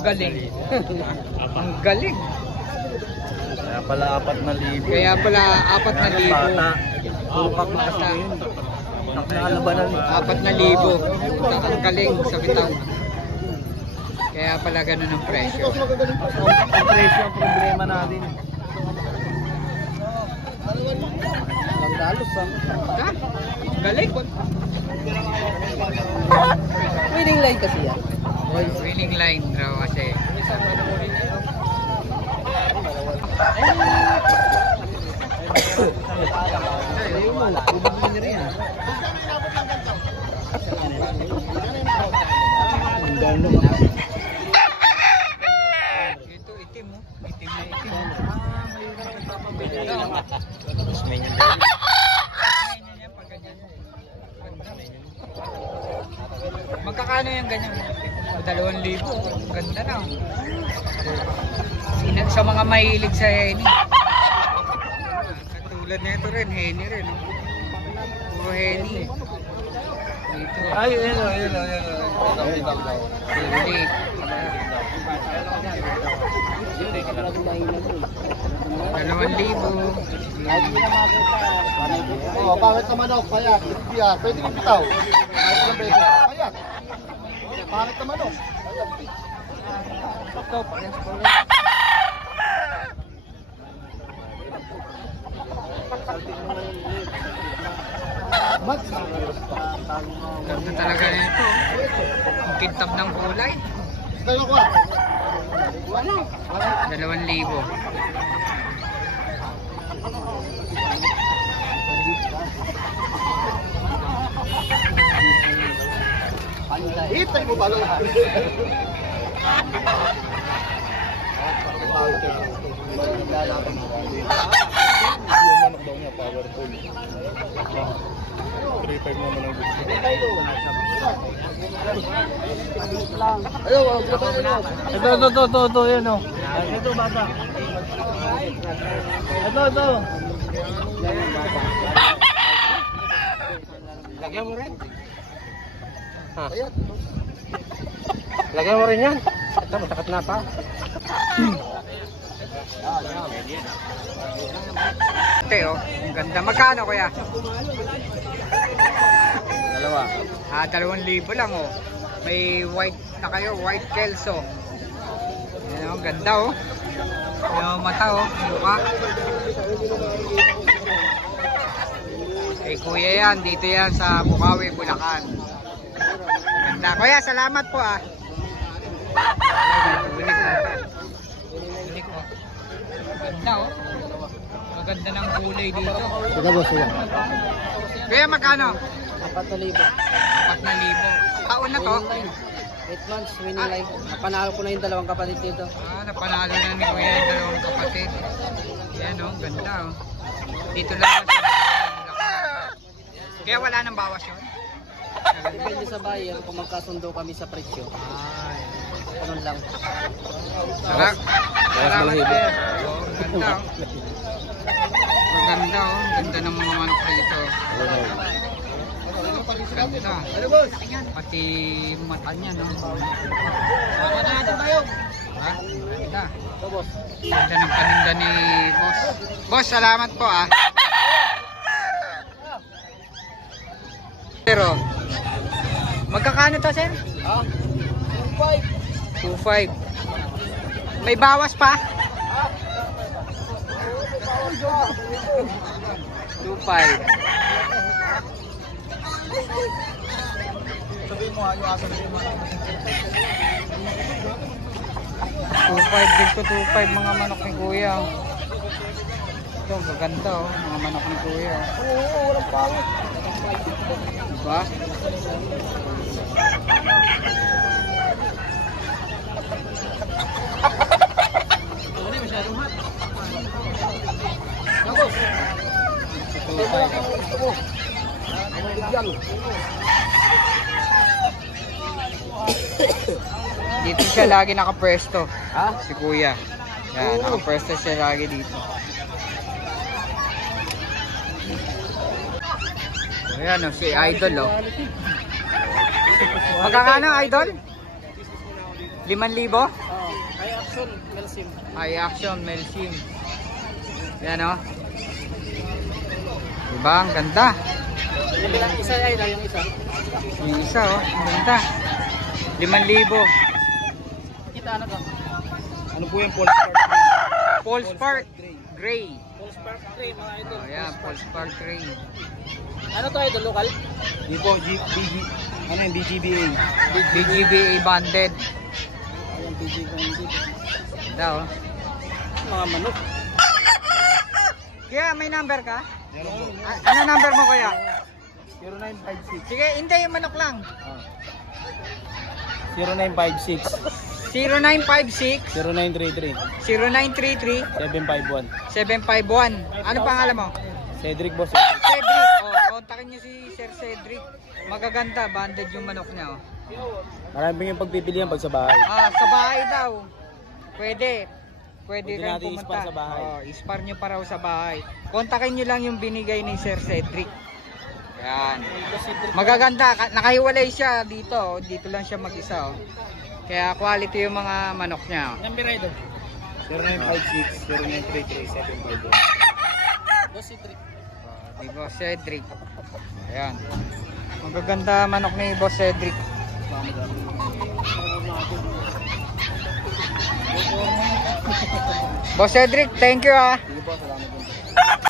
Ang galing. Ang galing. Kaya pala 4,000. Kaya pala 4,000. Bata. Tupak bata. Nakalabanan. 4,000. Ang galing sa bitaw. Kaya pala ganun ang presyo. Ang presyo ang problema natin. Ang dalos Ha? Galing. Winning line kasi yan. Winning line raw kasi. Ito itim mo. Itim na itim. Magkakano yung ganyan? 2,000. Ganda na. Sa mga mahilig sa Henny. Katulad nito rin, Henny rin. Puro Henny. Dito. Ay, yun. Henny. Dalawang libo. Oh, bakit naman ako? Payat. Pwede rin bitaw. Kahit ilang beses. Payat. Bakit naman ako? Ganda talaga nito. Ang kintab ng kulay. Tayo ko. 2,000. Hitay mo ba lang? Yung manok daw niya, powerful. 3.5 naman ang gusto. Ayaw, ito, yan o. Ito, bata. Ito. Lagyan mo rin. Ha? Lagyan mo rin yan. Ito, matakat na pa. Ito ang ganda. Magkano kuya? Dalawa. 2,000 lang oh. May white na kayo, white kelso. Yan ang ganda oh. Yung mata oh, mukha. Kay kuya yan, dito yan sa Bukawi, Bulacan. Ganda. Kuya, salamat po ah. Ulik oh. Ganda oh. Maganda ng kulay dito. Ito boss, yan. Kuya, magkano? 4,000. 4,000. Taon na to? 8 months, winning line. Napanalo ko na yung dalawang kapatid dito. Napanalo na ni Kuya yung dalawang kapatid. Yan o, ganda o. Dito lang sa Bulacan. Kaya wala nang bawas yun? Depende sa buyer kung magkasundo kami sa presyo. Ganun lang. Salamat Kuya. Ganda o. Maganda o. Ganda ng mga manok dito. Ganda. Pati mata niya, no? Baka natin tayo. Ha? Ganda. Ganda ng paninda ni boss. Boss, salamat po ah. Pero, magkakano to, sir? 2,500. May bawas pa? 2,500. Sabihin mo, yung aso na yung manok. 2,500 dito, 2,500 mga manok ni Kuya. Ito, gaganda oh, mga manok ni Kuya. Oo, walang pangit. Diba? Dito siya lagi nakapwesto. Ha? Si Kuya. Yan, nakapwesto siya lagi dito. Ayan o, si Idol o. Magkakano Idol? 5,000. 5,000? High action, Melsim. High action, Melsim. Yan o. Diba? Ang ganda. Yung bilang isa ay yung isa. Yung isa oh. Ang ganda. 5,000. Kita ano to? Ano po yung Polestar? Paul Spark Gray. Full spark tray mga idol. Oh, yan. Paul Spark Gray. Ano to idol, local? Di po, ano yung BGBA? BGBA banded. Ayun, BG dito. Ganda oh. Mga manok. Kaya may number ka? Ano number mo kuya? 0956. Sige, hindi yung manok lang. 0956. 0956 0933. 0933 751. 751. Ano pangalan mo? Cedric boss. Cedric. Oh, kontakin niyo si Sir Cedric. Magaganda, banded yung manok niya. Oh. Maraming yung pagpipilian pag sa bahay. Sa bahay daw. Pwede. Pwede Pwede rin natin pumunta. i-spar sa bahay. Oh, i-spar nyo pa raw sa bahay. Kontakin nyo lang yung binigay ni Sir Cedric. Yan. Magaganda. Nakahiwalay siya dito. Oh. Dito lang siya mag-isa. Oh. Kaya quality yung mga manok niya. Oh. Number idol. 0956 0933 751. Boss Cedric. Ni Boss Cedric. Ayan. Magaganda manok ni Boss Cedric. Boss Cedric, thank you ah. Sige po, salamat po.